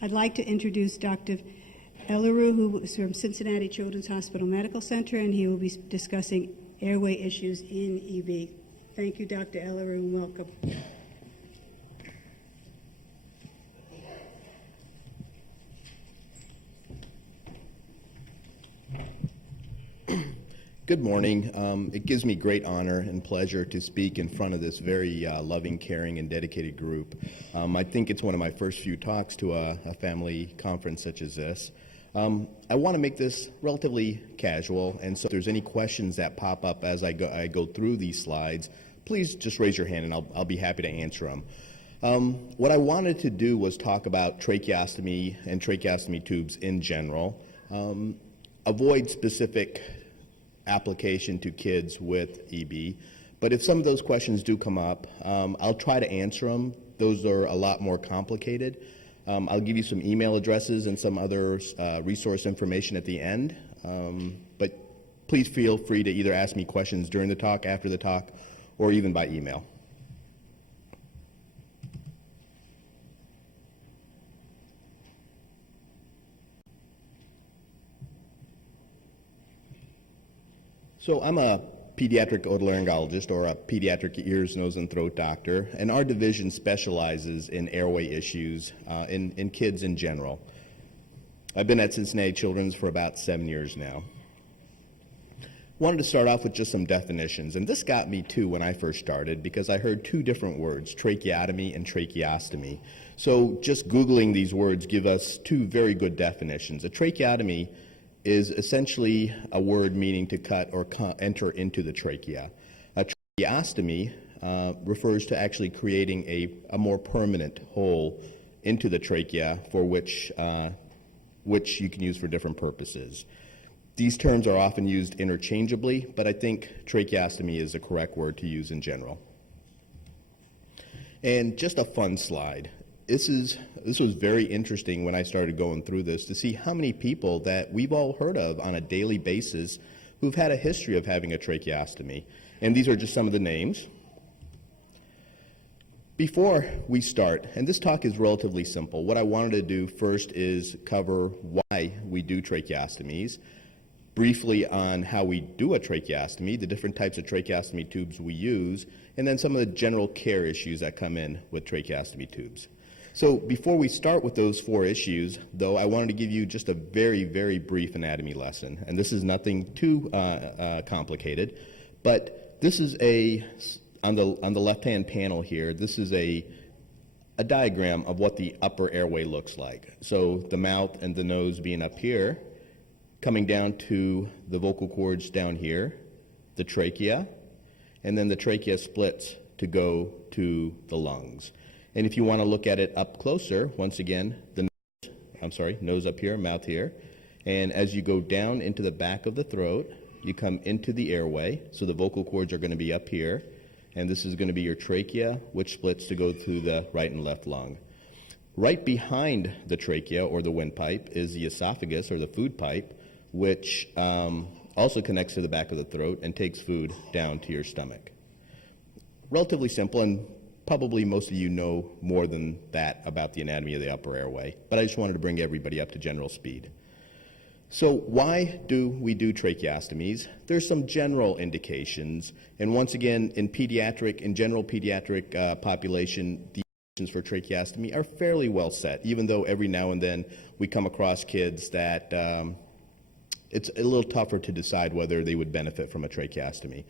I'd like to introduce Dr. Elluru, who is from Cincinnati Children's Hospital Medical Center, and he will be discussing airway issues in EB. Thank you, Dr. Elluru, and welcome. Good morning. It gives me great honor and pleasure to speak in front of this very loving, caring, and dedicated group. I think it's one of my first few talks to a family conference such as this. I want to make this relatively casual, and so if there's any questions that pop up as I go through these slides, please just raise your hand and I'll be happy to answer them. What I wanted to do was talk about tracheostomy and tracheostomy tubes in general, avoid specific application to kids with EB, but if some of those questions do come up, I'll try to answer them. Those are a lot more complicated. I'll give you some email addresses and some other resource information at the end, but please feel free to either ask me questions during the talk, after the talk, or even by email. So I'm a pediatric otolaryngologist, or a pediatric ears, nose, and throat doctor, and our division specializes in airway issues in kids in general. I've been at Cincinnati Children's for about 7 years now. Wanted to start off with just some definitions, and this got me too when I first started because I heard two different words, tracheotomy and tracheostomy. So just Googling these words give us two very good definitions. A tracheotomy is essentially a word meaning to cut or enter into the trachea. A tracheostomy refers to actually creating a more permanent hole into the trachea for which you can use for different purposes. These terms are often used interchangeably, but I think tracheostomy is the correct word to use in general. And just a fun slide. This was very interesting when I started going through this to see how many people that we've all heard of on a daily basis who've had a history of having a tracheostomy. And these are just some of the names. Before we start, and this talk is relatively simple, what I wanted to do first is cover why we do tracheostomies, briefly on how we do a tracheostomy, the different types of tracheostomy tubes we use, and then some of the general care issues that come in with tracheostomy tubes. So before we start with those four issues, though, I wanted to give you just a very, very brief anatomy lesson. And this is nothing too complicated, but this is on the left-hand panel here, this is a diagram of what the upper airway looks like. So the mouth and the nose being up here, coming down to the vocal cords down here, the trachea, and then the trachea splits to go to the lungs. And if you want to look at it up closer, once again, nose up here, mouth here. And as you go down into the back of the throat, you come into the airway. So the vocal cords are going to be up here. And this is going to be your trachea, which splits to go through the right and left lung. Right behind the trachea, or the windpipe, is the esophagus, or the food pipe, which also connects to the back of the throat and takes food down to your stomach. Relatively simple, and probably most of you know more than that about the anatomy of the upper airway, but I just wanted to bring everybody up to general speed. So why do we do tracheostomies? There's some general indications, and once again, in general pediatric population, the indications for tracheostomy are fairly well set, even though every now and then we come across kids that it's a little tougher to decide whether they would benefit from a tracheostomy.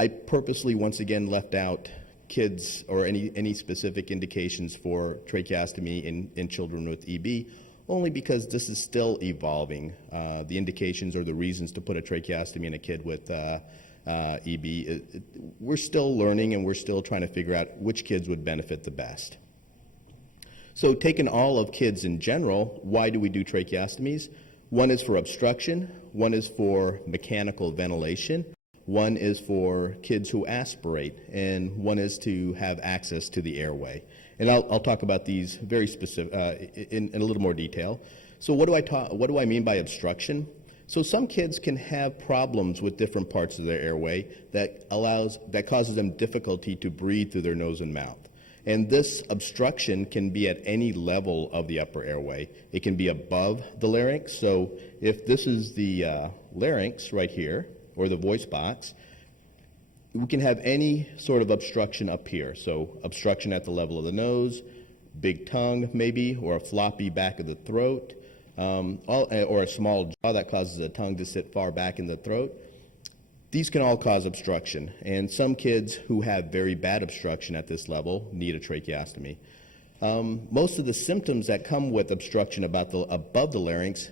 I purposely, once again, left out kids or any specific indications for tracheostomy in children with EB, only because this is still evolving. The indications or the reasons to put a tracheostomy in a kid with EB, we're still learning and we're still trying to figure out which kids would benefit the best. So taking all of kids in general, why do we do tracheostomies? One is for obstruction, one is for mechanical ventilation, one is for kids who aspirate, and one is to have access to the airway. And I'll talk about these very specific in a little more detail. So what do I mean by obstruction? So some kids can have problems with different parts of their airway that causes them difficulty to breathe through their nose and mouth. And this obstruction can be at any level of the upper airway. It can be above the larynx. So if this is the larynx right here, or the voice box, we can have any sort of obstruction up here. So obstruction at the level of the nose, big tongue maybe, or a floppy back of the throat, or a small jaw that causes a tongue to sit far back in the throat. These can all cause obstruction, and some kids who have very bad obstruction at this level need a tracheostomy. Most of the symptoms that come with obstruction above the larynx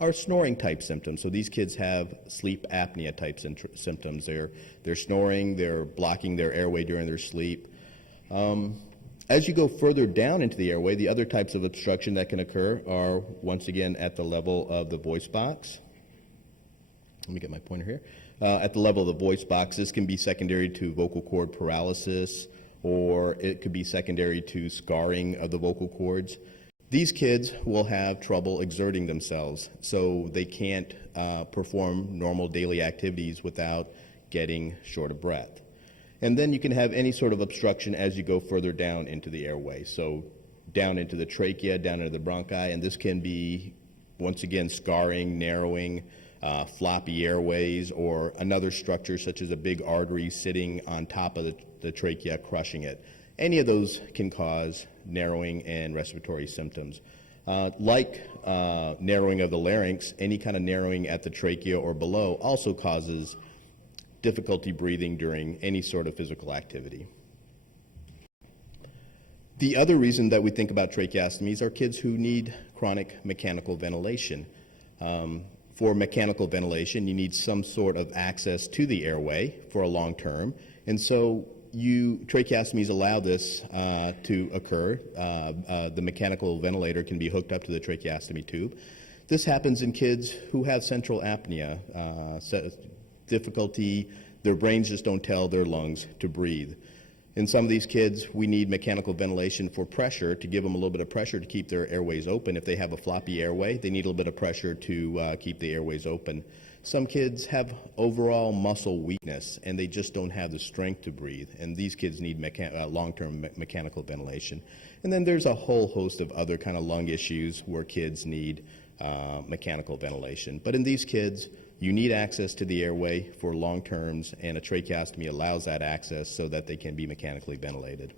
are snoring type symptoms. So these kids have sleep apnea type symptoms. They're snoring, they're blocking their airway during their sleep. As you go further down into the airway, the other types of obstruction that can occur are, once again, at the level of the voice box. Let me get my pointer here. At the level of the voice box, this can be secondary to vocal cord paralysis, or it could be secondary to scarring of the vocal cords. These kids will have trouble exerting themselves, so they can't perform normal daily activities without getting short of breath. And then you can have any sort of obstruction as you go further down into the airway, so down into the trachea, down into the bronchi, and this can be, once again, scarring, narrowing, floppy airways, or another structure such as a big artery sitting on top of the trachea, crushing it. Any of those can cause narrowing and respiratory symptoms. Like narrowing of the larynx, any kind of narrowing at the trachea or below also causes difficulty breathing during any sort of physical activity. The other reason that we think about tracheostomies are kids who need chronic mechanical ventilation. For mechanical ventilation, you need some sort of access to the airway for a long term, and so tracheostomies allow this to occur. The mechanical ventilator can be hooked up to the tracheostomy tube. This happens in kids who have central apnea, difficulty, their brains just don't tell their lungs to breathe. In some of these kids, we need mechanical ventilation for pressure, to give them a little bit of pressure to keep their airways open. If they have a floppy airway, they need a little bit of pressure to keep the airways open. Some kids have overall muscle weakness, and they just don't have the strength to breathe, and these kids need long-term mechanical ventilation. And then there's a whole host of other kind of lung issues where kids need mechanical ventilation. But in these kids, you need access to the airway for long terms, and a tracheostomy allows that access so that they can be mechanically ventilated.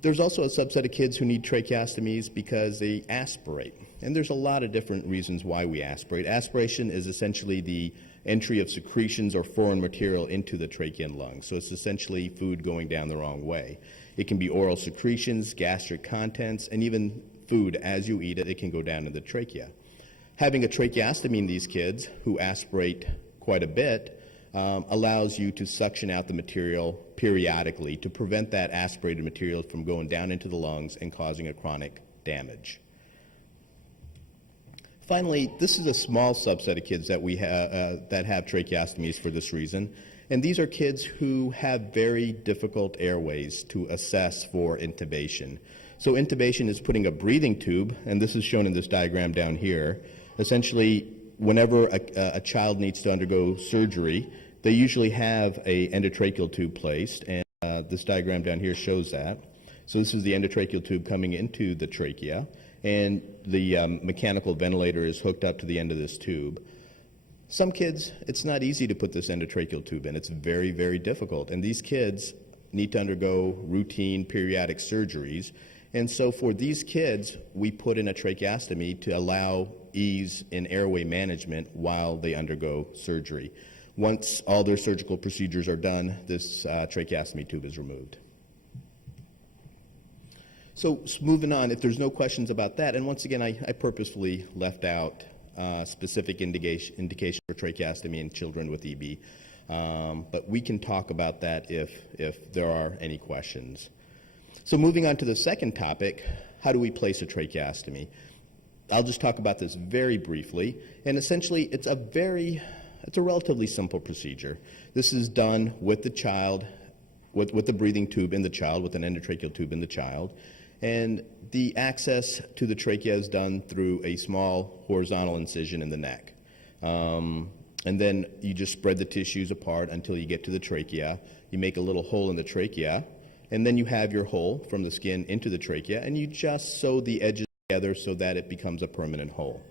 There's also a subset of kids who need tracheostomies because they aspirate. And there's a lot of different reasons why we aspirate. Aspiration is essentially the entry of secretions or foreign material into the trachea and lungs. So it's essentially food going down the wrong way. It can be oral secretions, gastric contents, and even food as you eat it, it can go down in the trachea. Having a tracheostomy in these kids who aspirate quite a bit allows you to suction out the material periodically to prevent that aspirated material from going down into the lungs and causing a chronic damage. Finally, this is a small subset of kids that we that have tracheostomies for this reason, and these are kids who have very difficult airways to assess for intubation. So intubation is putting a breathing tube, and this is shown in this diagram down here. Essentially, whenever a child needs to undergo surgery, they usually have a endotracheal tube placed, and this diagram down here shows that. So this is the endotracheal tube coming into the trachea, and the mechanical ventilator is hooked up to the end of this tube. Some kids, it's not easy to put this endotracheal tube in. It's very, very difficult, and these kids need to undergo routine periodic surgeries. And so for these kids, we put in a tracheostomy to allow ease in airway management while they undergo surgery. Once all their surgical procedures are done, this tracheostomy tube is removed. So moving on, if there's no questions about that, and once again, I purposefully left out specific indication for tracheostomy in children with EB, but we can talk about that if there are any questions. So moving on to the second topic, how do we place a tracheostomy? I'll just talk about this very briefly, and essentially it's a relatively simple procedure. This is done with the child, with the breathing tube in the child, with an endotracheal tube in the child, and the access to the trachea is done through a small horizontal incision in the neck. And then you just spread the tissues apart until you get to the trachea. You make a little hole in the trachea, And then you have your hole from the skin into the trachea, and you just sew the edges together so that it becomes a permanent hole.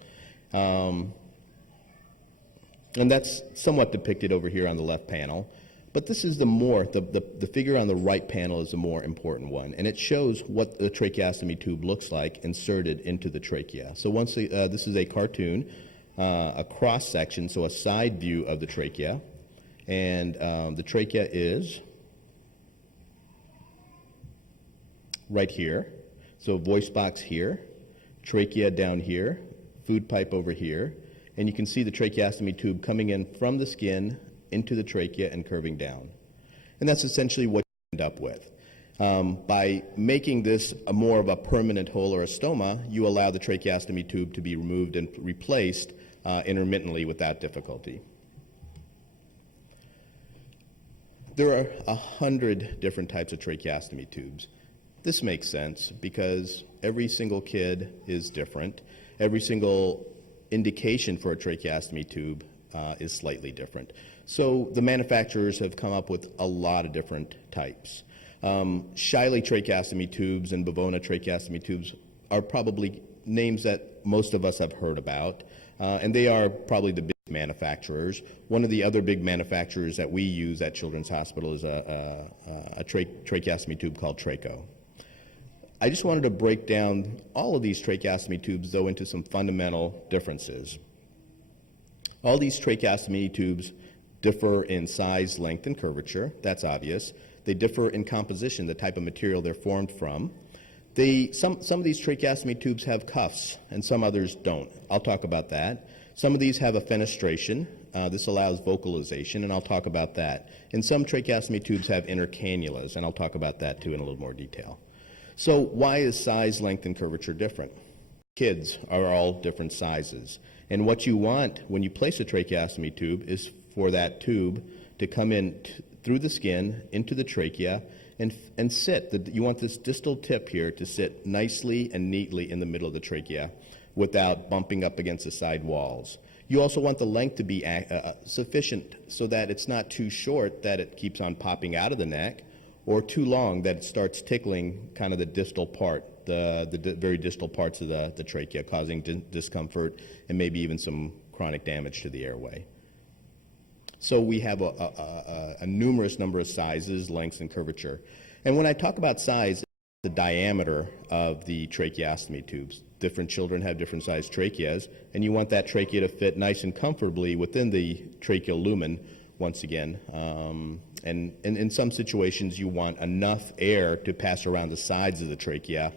And that's somewhat depicted over here on the left panel. But this is the figure on the right panel is the more important one, and it shows what the tracheostomy tube looks like inserted into the trachea. So this is a cartoon, a cross section, so a side view of the trachea, and the trachea is right here. So voice box here, trachea down here, food pipe over here, and you can see the tracheostomy tube coming in from the skin into the trachea and curving down. And that's essentially what you end up with. By making this more of a permanent hole or a stoma, you allow the tracheostomy tube to be removed and replaced intermittently without difficulty. There are 100 different types of tracheostomy tubes. This makes sense because every single kid is different. Every single indication for a tracheostomy tube is slightly different. So the manufacturers have come up with a lot of different types. Shiley tracheostomy tubes and Bavona tracheostomy tubes are probably names that most of us have heard about, and they are probably the big manufacturers. One of the other big manufacturers that we use at Children's Hospital is a tracheostomy tube called Traco. I just wanted to break down all of these tracheostomy tubes, though, into some fundamental differences. All these tracheostomy tubes differ in size, length, and curvature. That's obvious. They differ in composition, the type of material they're formed from. Some of these tracheostomy tubes have cuffs, and some others don't. I'll talk about that. Some of these have a fenestration. This allows vocalization, and I'll talk about that. And some tracheostomy tubes have inner cannulas, and I'll talk about that too in a little more detail. So why is size, length, and curvature different? Kids are all different sizes. And what you want when you place a tracheostomy tube is for that tube to come in through the skin into the trachea and sit. You want this distal tip here to sit nicely and neatly in the middle of the trachea without bumping up against the side walls. You also want the length to be sufficient so that it's not too short that it keeps on popping out of the neck, or too long that it starts tickling kind of the distal part, the very distal parts of the trachea, causing discomfort and maybe even some chronic damage to the airway. So we have a numerous number of sizes, lengths, and curvature. And when I talk about size, the diameter of the tracheostomy tubes. Different children have different sized tracheas, and you want that trachea to fit nice and comfortably within the tracheal lumen, once again. And in some situations, you want enough air to pass around the sides of the trachea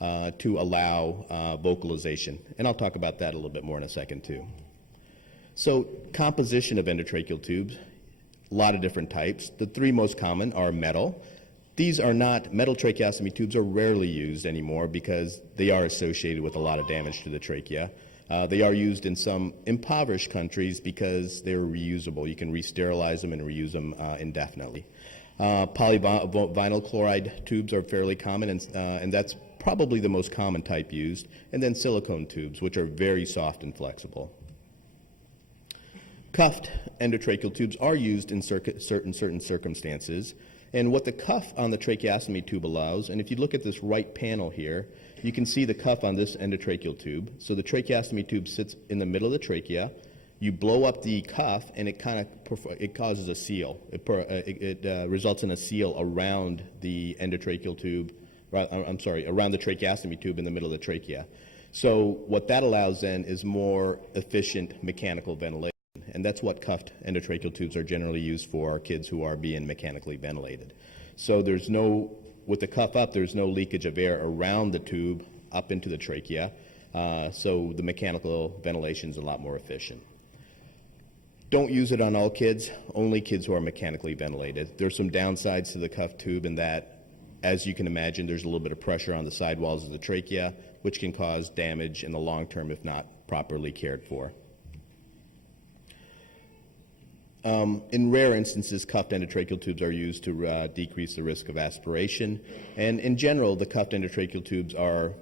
to allow vocalization. And I'll talk about that a little bit more in a second, too. So composition of endotracheal tubes, a lot of different types. The three most common are metal. These are not, metal tracheostomy tubes are rarely used anymore because they are associated with a lot of damage to the trachea. They are used in some impoverished countries because they're reusable. You can re-sterilize them and reuse them indefinitely. Polyvinyl chloride tubes are fairly common, and that's probably the most common type used. And then silicone tubes, which are very soft and flexible. Cuffed endotracheal tubes are used in certain circumstances. And what the cuff on the tracheostomy tube allows, and if you look at this right panel here, you can see the cuff on this endotracheal tube. So the tracheostomy tube sits in the middle of the trachea. You blow up the cuff, and it causes a seal. It results in a seal around the endotracheal tube. Around the tracheostomy tube in the middle of the trachea. So what that allows then is more efficient mechanical ventilation. And that's what cuffed endotracheal tubes are generally used for kids who are being mechanically ventilated. So with the cuff up, there's no leakage of air around the tube up into the trachea. So the mechanical ventilation is a lot more efficient. Don't use it on all kids, only kids who are mechanically ventilated. There's some downsides to the cuff tube in that, as you can imagine, there's a little bit of pressure on the side walls of the trachea, which can cause damage in the long term if not properly cared for. In rare instances, cuffed endotracheal tubes are used to decrease the risk of aspiration. And in general, the cuffed endotracheal tubes are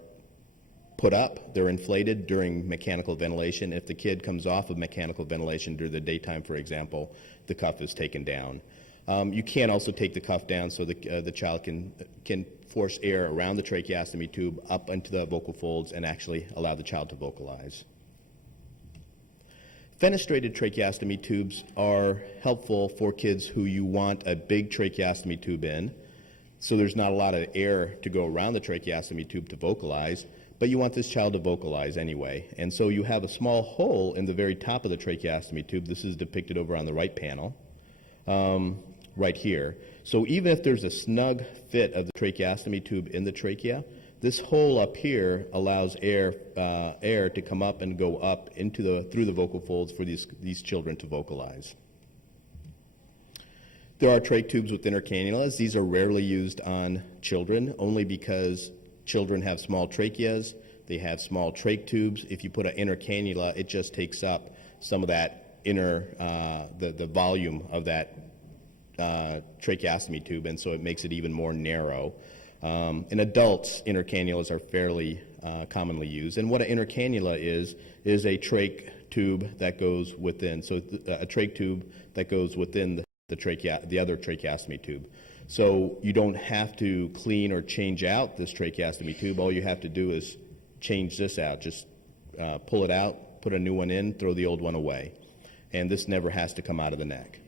put up, they're inflated during mechanical ventilation. If the kid comes off of mechanical ventilation during the daytime, for example, the cuff is taken down. You can also take the cuff down so the child can force air around the tracheostomy tube up into the vocal folds and actually allow the child to vocalize. Fenestrated tracheostomy tubes are helpful for kids who you want a big tracheostomy tube in, so there's not a lot of air to go around the tracheostomy tube to vocalize, but you want this child to vocalize anyway. And so you have a small hole in the very top of the tracheostomy tube. This is depicted over on the right panel, right here. So even if there's a snug fit of the tracheostomy tube in the trachea, this hole up here allows air to come up and go up through the vocal folds for these children to vocalize. There are trach tubes with inner cannulas. These are rarely used on children, only because children have small tracheas. They have small trach tubes. If you put an inner cannula, it just takes up some of that inner, the volume of that tracheostomy tube, and so it makes it even more narrow. In adults, inner cannulas are fairly commonly used, and what an inner cannula is a trach tube that goes within. So a trach tube that goes within the other tracheostomy tube. So you don't have to clean or change out this tracheostomy tube. All you have to do is change this out. Just pull it out, put a new one in, throw the old one away, and this never has to come out of the neck.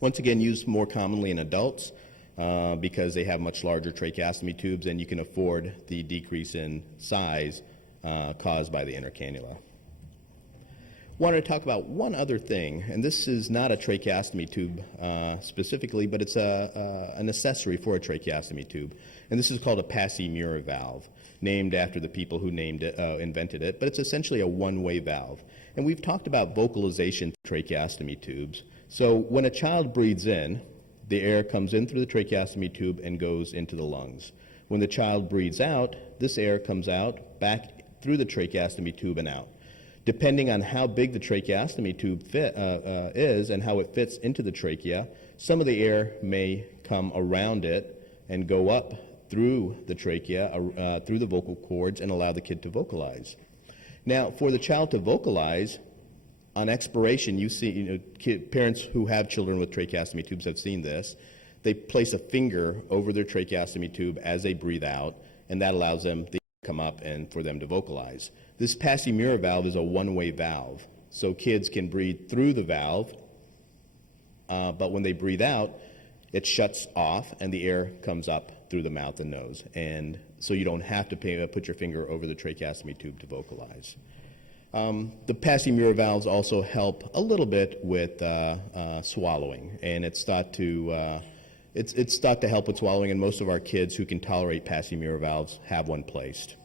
Once again, used more commonly in adults because they have much larger tracheostomy tubes, and you can afford the decrease in size caused by the inner cannula. Wanted to talk about one other thing, and this is not a tracheostomy tube specifically, but it's an accessory for a tracheostomy tube, and this is called a Passy-Muir valve, named after the people who invented it, but it's essentially a one-way valve. And we've talked about vocalization tracheostomy tubes. So when a child breathes in, the air comes in through the tracheostomy tube and goes into the lungs. When the child breathes out, this air comes out back through the tracheostomy tube and out. Depending on how big the tracheostomy tube is and how it fits into the trachea, some of the air may come around it and go up through the trachea, through the vocal cords, and allow the kid to vocalize. Now, for the child to vocalize, on expiration, you see, parents who have children with tracheostomy tubes have seen this. They place a finger over their tracheostomy tube as they breathe out, and that allows them to come up and for them to vocalize. This Passy-Muir valve is a one-way valve, so kids can breathe through the valve, but when they breathe out, it shuts off and the air comes up through the mouth and nose, and so you don't have to put your finger over the tracheostomy tube to vocalize. The Passy-Muir valves also help a little bit with swallowing, and it's thought to help with swallowing, and most of our kids who can tolerate Passy-Muir valves have one placed.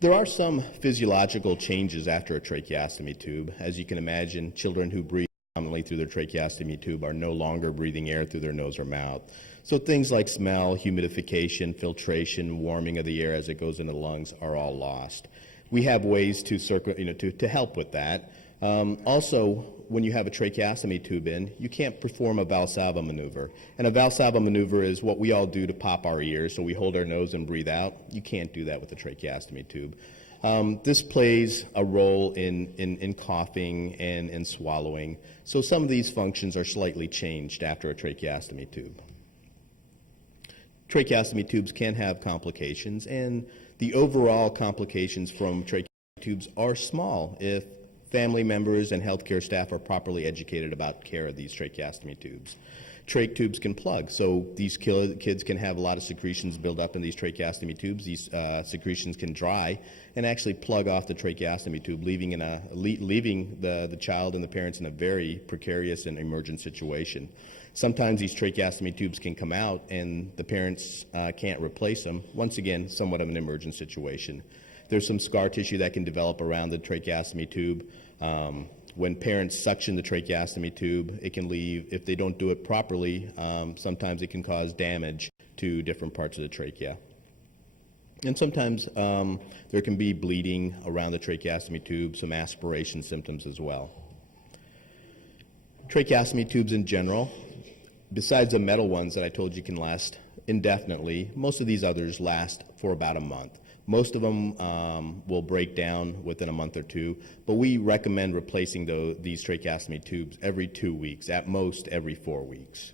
There are some physiological changes after a tracheostomy tube. As you can imagine, children who breathe commonly through their tracheostomy tube are no longer breathing air through their nose or mouth. So things like smell, humidification, filtration, warming of the air as it goes into the lungs are all lost. We have ways to help with that. Also, when you have a tracheostomy tube in, you can't perform a Valsalva maneuver. And a Valsalva maneuver is what we all do to pop our ears, so we hold our nose and breathe out. You can't do that with a tracheostomy tube. This plays a role in coughing and in swallowing. So some of these functions are slightly changed after a tracheostomy tube. Tracheostomy tubes can have complications, and the overall complications from tracheostomy tubes are small if family members and healthcare staff are properly educated about care of these tracheostomy tubes. Trach tubes can plug, so these kids can have a lot of secretions build up in these tracheostomy tubes. These secretions can dry and actually plug off the tracheostomy tube, leaving the child and the parents in a very precarious and emergent situation. Sometimes these tracheostomy tubes can come out and the parents can't replace them. Once again, somewhat of an emergent situation. There's some scar tissue that can develop around the tracheostomy tube. When parents suction the tracheostomy tube, it can leave, if they don't do it properly, sometimes it can cause damage to different parts of the trachea. And sometimes there can be bleeding around the tracheostomy tube, some aspiration symptoms as well. Tracheostomy tubes in general, besides the metal ones that I told you can last indefinitely, most of these others last for about a month. Most of them will break down within a month or two, but we recommend replacing these tracheostomy tubes every 2 weeks, at most every 4 weeks.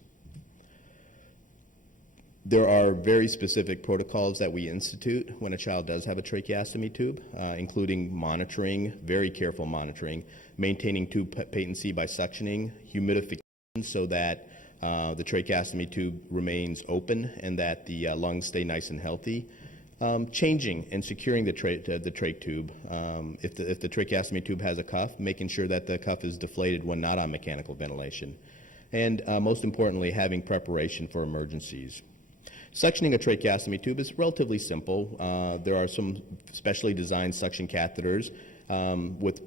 There are very specific protocols that we institute when a child does have a tracheostomy tube, including monitoring, very careful monitoring, maintaining tube patency by suctioning, humidification so that the tracheostomy tube remains open and that the lungs stay nice and healthy, changing and securing the trach tube. If the tracheostomy tube has a cuff, making sure that the cuff is deflated when not on mechanical ventilation. And most importantly, having preparation for emergencies. Suctioning a tracheostomy tube is relatively simple. There are some specially designed suction catheters with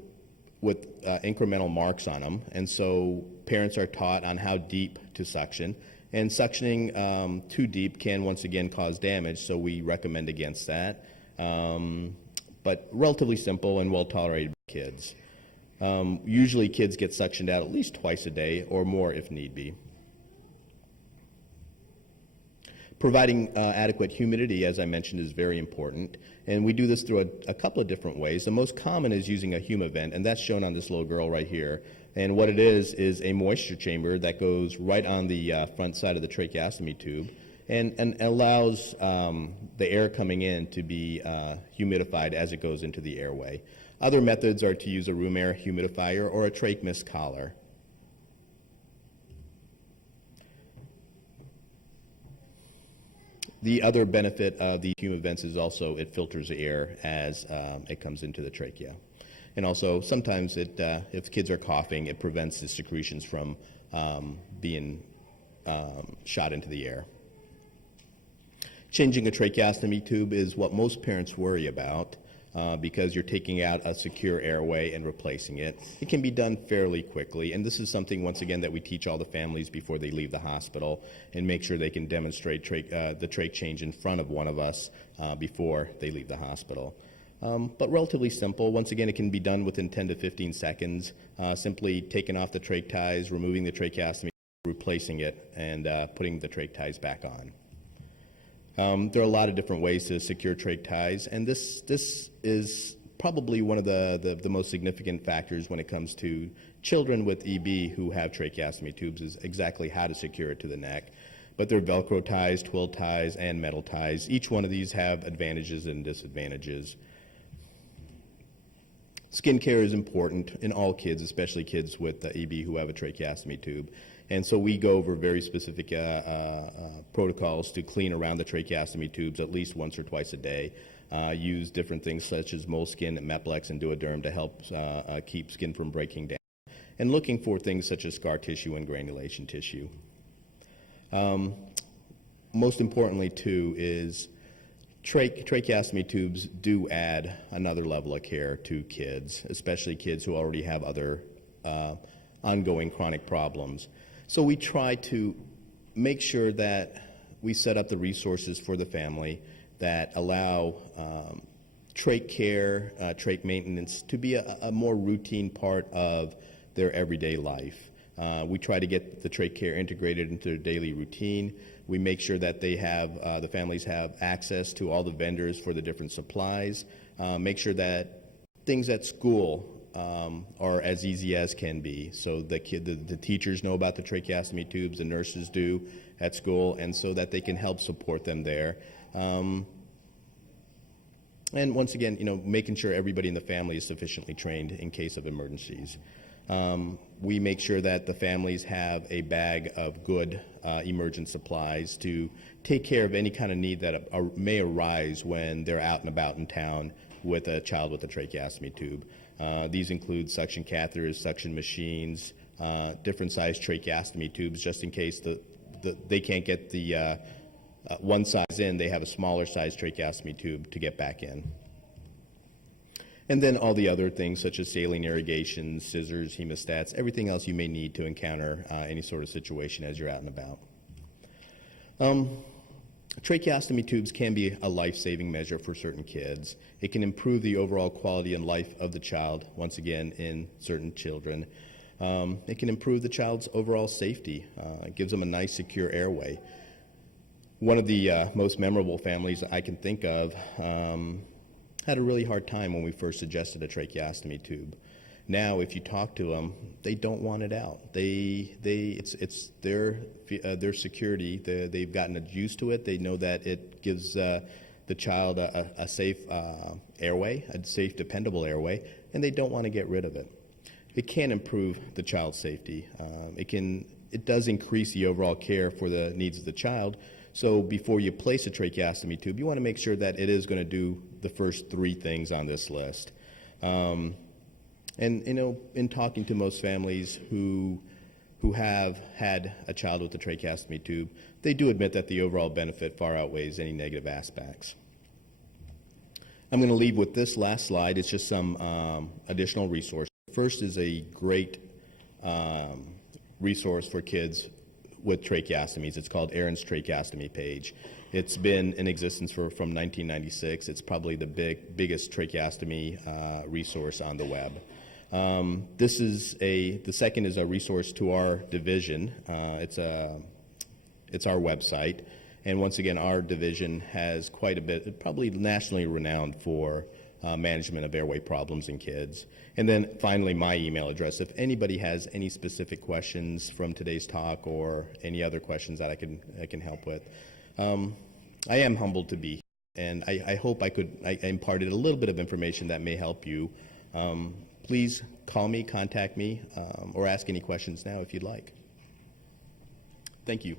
incremental marks on them, and so parents are taught on how deep to suction. And suctioning too deep can once again cause damage, so we recommend against that. But relatively simple and well tolerated by kids. Usually kids get suctioned out at least twice a day or more if need be. Providing adequate humidity, as I mentioned, is very important, and we do this through a couple of different ways. The most common is using a humivent, and that's shown on this little girl right here. And what it is a moisture chamber that goes right on the front side of the tracheostomy tube and allows the air coming in to be humidified as it goes into the airway. Other methods are to use a room air humidifier or a trach mist collar. The other benefit of the humivents is also it filters the air as it comes into the trachea. And also sometimes if kids are coughing, it prevents the secretions from being shot into the air. Changing a tracheostomy tube is what most parents worry about because you're taking out a secure airway and replacing it. It can be done fairly quickly, and this is something, once again, that we teach all the families before they leave the hospital and make sure they can demonstrate the trach change in front of one of us before they leave the hospital. But relatively simple. Once again, it can be done within 10 to 15 seconds, simply taking off the trach ties, removing the tracheostomy, replacing it, and putting the trach ties back on. There are a lot of different ways to secure trach ties, and this is probably one of the most significant factors when it comes to children with EB who have tracheostomy tubes, is exactly how to secure it to the neck. But there are Velcro ties, twill ties, and metal ties. Each one of these have advantages and disadvantages. Skin care is important in all kids, especially kids with EB who have a tracheostomy tube. And so we go over very specific protocols to clean around the tracheostomy tubes at least once or twice a day. Use different things such as Moleskin, Meplex, and Duoderm to help keep skin from breaking down. And looking for things such as scar tissue and granulation tissue. Most importantly, too, is tracheostomy tubes do add another level of care to kids, especially kids who already have other ongoing chronic problems. So we try to make sure that we set up the resources for the family that allow trach care, trach maintenance to be a more routine part of their everyday life. We try to get the trach care integrated into their daily routine. We make sure that they have, the families have access to all the vendors for the different supplies. Make sure that things at school are as easy as can be. So the teachers know about the tracheostomy tubes, the nurses do at school, and so that they can help support them there. And once again, making sure everybody in the family is sufficiently trained in case of emergencies. We make sure that the families have a bag of good emergent supplies to take care of any kind of need that may arise when they're out and about in town with a child with a tracheostomy tube. These include suction catheters, suction machines, different size tracheostomy tubes, just in case they can't get the one size in, they have a smaller size tracheostomy tube to get back in. And then all the other things such as saline irrigation, scissors, hemostats, everything else you may need to encounter any sort of situation as you're out and about. Tracheostomy tubes can be a life-saving measure for certain kids. It can improve the overall quality and life of the child, once again, in certain children. It can improve the child's overall safety. It gives them a nice, secure airway. One of the most memorable families I can think of had a really hard time when we first suggested a tracheostomy tube. Now, if you talk to them, they don't want it out. It's their security. They've gotten used to it. They know that it gives the child a safe airway, a safe, dependable airway, and they don't want to get rid of it. It can improve the child's safety. It does increase the overall care for the needs of the child. So before you place a tracheostomy tube, you want to make sure that it is going to do the first 3 things on this list. And in talking to most families who have had a child with a tracheostomy tube, they do admit that the overall benefit far outweighs any negative aspects. I'm going to leave with this last slide. It's just some additional resources. First is a great resource for kids with tracheostomies. It's called Aaron's Tracheostomy Page. It's been in existence from 1996. It's probably the biggest tracheostomy resource on the web. The second is a resource to our division. It's our website, and once again, our division has quite a bit, probably nationally renowned for management of airway problems in kids. And then finally, my email address. If anybody has any specific questions from today's talk or any other questions that I can help with, I am humbled to be here, and I hope I imparted a little bit of information that may help you. Please call me, contact me, or ask any questions now if you'd like. Thank you.